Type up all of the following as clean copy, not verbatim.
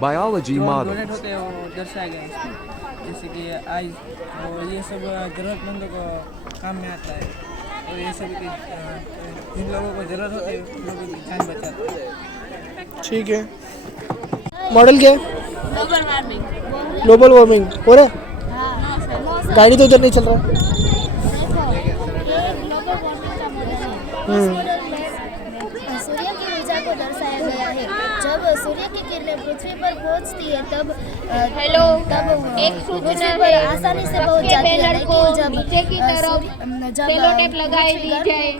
Biology जो model. Donate होते हैं वो दर्शाए गए हैं इसमें। जैसे कि आइज, और ये सब ज़रूरतमंदों को काम में आता है, और ये सब कि जिन लोगों को ज़रूरत होती है उन लोगों की जान बचाता है। ठीक है। मॉडल क्या है? Global warming. ग्लोबल वार्मिंग हो रहा है? हाँ, गाड़ी तो इधर नहीं चल रहा। देखो, ये ग्लोबल वार्मिंग का मॉडल है। इस मॉडल में सूर्य की ऊर्जा को दर्शाया गया है। जब सूर्य की किरणें पृथ्वी पर पहुंचती है तब तब एक सूचना पृथ्वी पर है आसानी से पहुंच के जाती है, बैनर को लेकिन जब नीचे की तरफ सेलो टेप लगाई दी जाए,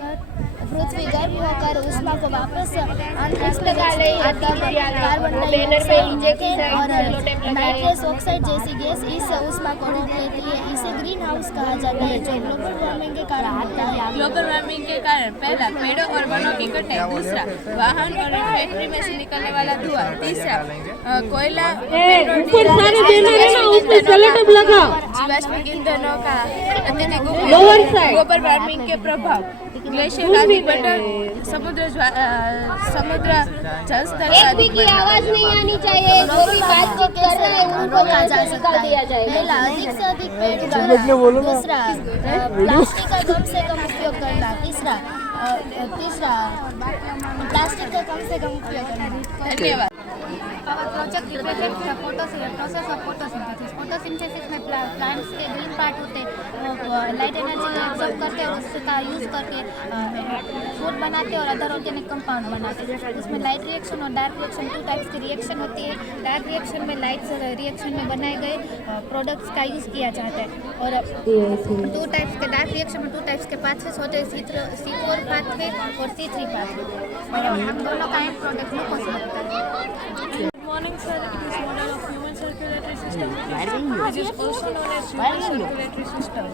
पृथ्वी गर्म होकर उष्मा को वापस अंतरिक्ष में लगा ले, भेजती है, तब कार्बन बैनर पे डाइऑक्साइड नीचे की मीथेन और साइड सेलो टेप लगाए। नाइट्रस ऑक्साइड जैसी गैस इस उष्मा को रोक लेती है। इसे ग्रीन हाउस कहा जाता है, जो ग्लोबल वार्मिंग के कारण होता है। ग्लोबल वार्मिंग के कारण पहला पेड़ों और वनों की कटाई, दूसरा वाहन और फैक्ट्री में से निकलने वाला धुआं, तीसरा कोयला, जीवाश्म ईंधनों का अत्यधिक उपयोग, ग्लोबल वार्मिंग के प्रभाव, ग्लेशियर का विघटन, समुद्र जल स्तर का एक भी की आवाज नहीं आनी चाहिए। जो भी बातचीत कर रहा है उनको रोका जा निकाल सकता दिया है। जाए। पहला, अधिक से अधिक पेड़ देखने लगाना। बोलो ना। दूसरा, प्लास्टिक का कम से कम उपयोग करना। तीसरा, प्लास्टिक का कम से कम उपयोग करना। धन्यवाद। Our project represents the process of photosynthesis. Photosynthesis में प्लांट्स के ग्रीन पार्ट होते हैं, लाइट एनर्जी को एब्जॉर्ब करते हैं और उसका यूज़ करके फूड बनाते हैं और अदर ऑर्गेनिक कंपाउंड बनाते हैं। उसमें लाइट रिएक्शन और डार्क रिएक्शन, 2 टाइप्स की रिएक्शन होती है। डार्क रिएक्शन में लाइट रिएक्शन में बनाए गए प्रोडक्ट्स का यूज़ किया जाता है, और 2 टाइप्स के डार्क रिएक्शन में 2 टाइप्स के पाथवेज होते हैं, C4 पाथवे और C3 पाथवे। और हम दोनों का एंड प्रोडक्ट ग्लूकोज होता है। Morning, sir. It is model of human circulatory system, which is also known as human circulatory system.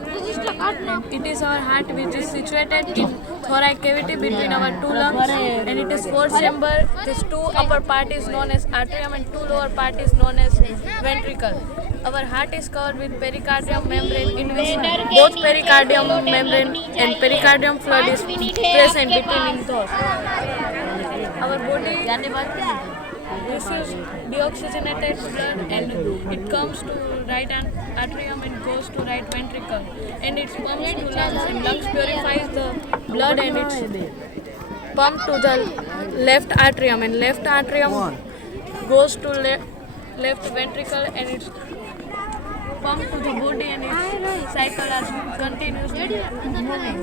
And it is our heart, which is situated in thoracic cavity between our 2 lungs, and it is 4 chamber. This 2 upper part is known as atrium and 2 lower part is known as ventricle. Our heart is covered with pericardium membrane, in which both pericardium membrane and pericardium fluid is present between those. Our body receives deoxygenated blood and it comes to right atrium and goes to right ventricle, and it's pumped to lungs, and lungs purifies the blood and it's pumped to the left atrium, and left atrium goes to left ventricle, and it's pumped to the body, and its cycle is continuously moving.